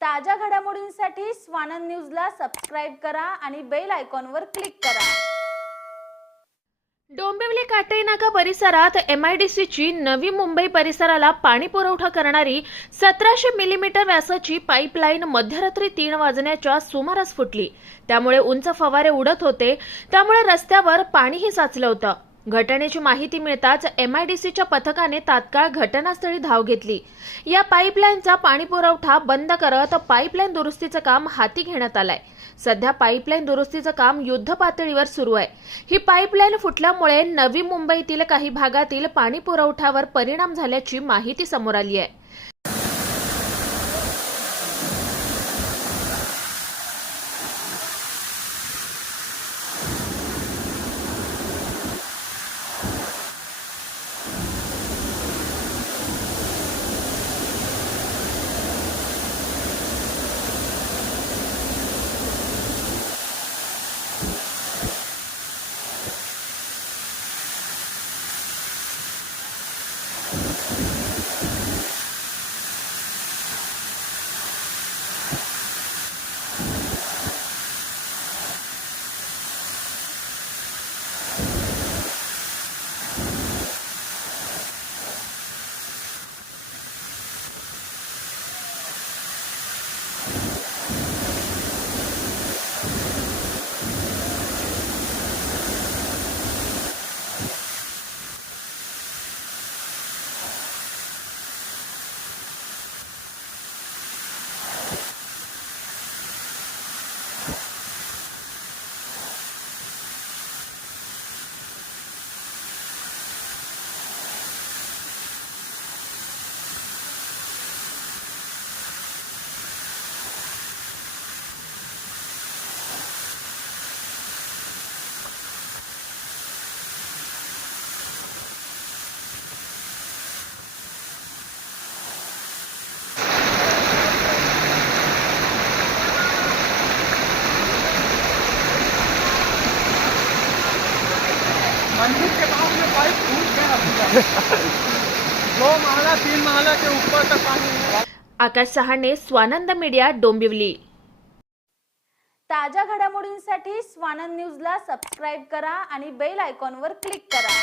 ताज्या घडामोडींसाठी स्वानंद न्यूजला सबस्क्राईब करा आणि बेल आयकॉनवर क्लिक करा. डोंबिवली काटई नाका परिसरात एम आय डी सीची नवी मुंबई परिसराला पाणी पुरवठा करणारी सतराशे मिलीमीटर व्यासाची पाईपलाईन मध्यरात्री तीन वाजण्याच्या सुमारास फुटली. त्यामुळे उंच फवारे उडत होते. त्यामुळे रस्त्यावर पाणीही साचलं होतं. घटनेची माहिती मिळताच एमआयडीसीच्या पथकाने तात्काळ घटनास्थळी धाव घेतली. या पाईपलाईनचा पाणी पुरवठा बंद करत पाईपलाईन दुरुस्तीचं काम हाती घेण्यात आलंय. सध्या पाईपलाईन दुरुस्तीचं काम युद्ध पातळीवर सुरू आहे. ही पाईपलाईन फुटल्यामुळे नवी मुंबईतील काही भागातील पाणी पुरवठ्यावर परिणाम झाल्याची माहिती समोर आली आहे. मंदिर के पास में पाइप टूट गया दो माला तीन माला के ऊपर तक पानी आकाश सहाणे स्वानंद मीडिया डोंबिवली। ताज्या घडामोडींसाठी स्वानंद न्यूजला सबस्क्राईब करा आणि बेल आयकॉनवर क्लिक करा.